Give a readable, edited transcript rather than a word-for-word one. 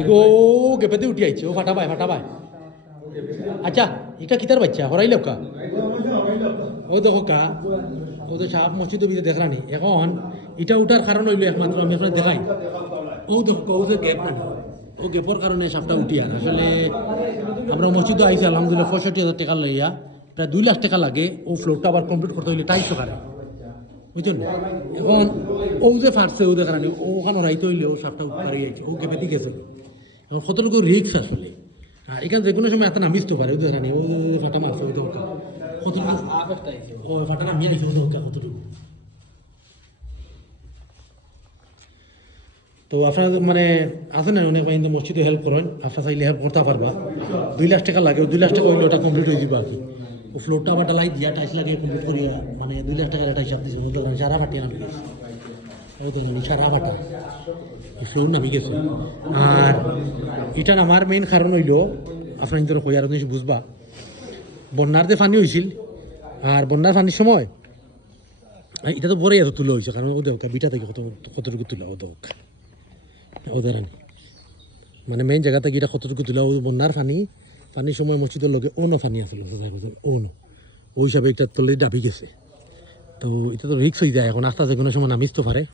এগো গেপেতে উঠি আইছে ও ফাটা ভাই আচ্ছা এটা কিতার বাচ্চা হরাইল কা ও দেখো কা ও তো সাপ মসজিদের ভিতরে দেখলানি এখন এটা উঠার কারণ হইলো একমাত্র আমি আপনার দেখাই ও দেখো ও যে গ্যাপ না ও গ্যাপর কারণে সাপটা উঠি আর আসলে আমরা মসজিদে আইসি আলহামদুলিল্লাহ 65,000 টাকা লইয়া প্রায় 2 লাখ টাকা লাগে ও ফ্লোরটা আবার কমপ্লিট করতে হইলে টাইস কারণে বুঝছেন এখন ও যে ফাটছে ও দেখানি ওখানে রাইতে হইলে ও সাপটা উঠতে যাইছে ও গেপেতে গেছে এখন কতটুকু রিক্স আসলে আর এখানে যে কোনো সময় এত নামিস তো পারে ওই দেখানি ও ফাটা মারছে ওই দরকার কতটুকু ও ফাটা নামিয়ে আইছে ওই দরকার কতটুকু তো আপনার মানে আছে না অনেক বাহিনী মসজিদে হেল্প করেন আপনার চাইলে হেল্প করতে পারবা 2 লাখ টাকা লাগে 2 লাখ টাকা হইলে ওটা কমপ্লিট হয়ে যাবে আর কি ও ফ্লোরটা আবার ডালাই দিয়া টাইস লাগে কমপ্লিট করিয়া মানে 2 লাখ টাকার একটা হিসাব দিয়েছে সারা ফাটিয়ে নামে গেছে মানে সারা ফাটা এই ফ্লোর নামে গেছে আর এটা আমার মেইন কারণ হইল আপনার ইন্তর হই আর জিনিস বুঝবা বন্যার যে পানি হয়েছিল আর বন্যার পানির সময় এটা তো বড়ই এত তুলে হয়েছে কারণ ও দেখ বিটা থেকে কতটুকু তুলা ও দেখ ওদের মানে মেইন জায়গা থেকে এটা কতটুকু তুলা ও বন্যার পানির সময় মসজিদের লগে অন্য পানি আসলে অন্য ওই হিসাবে এটা তলে ডাবি গেছে তো এটা তো রিক্স হয়ে যায় এখন আস্তে আস্তে কোনো সময় নামিস তো পারে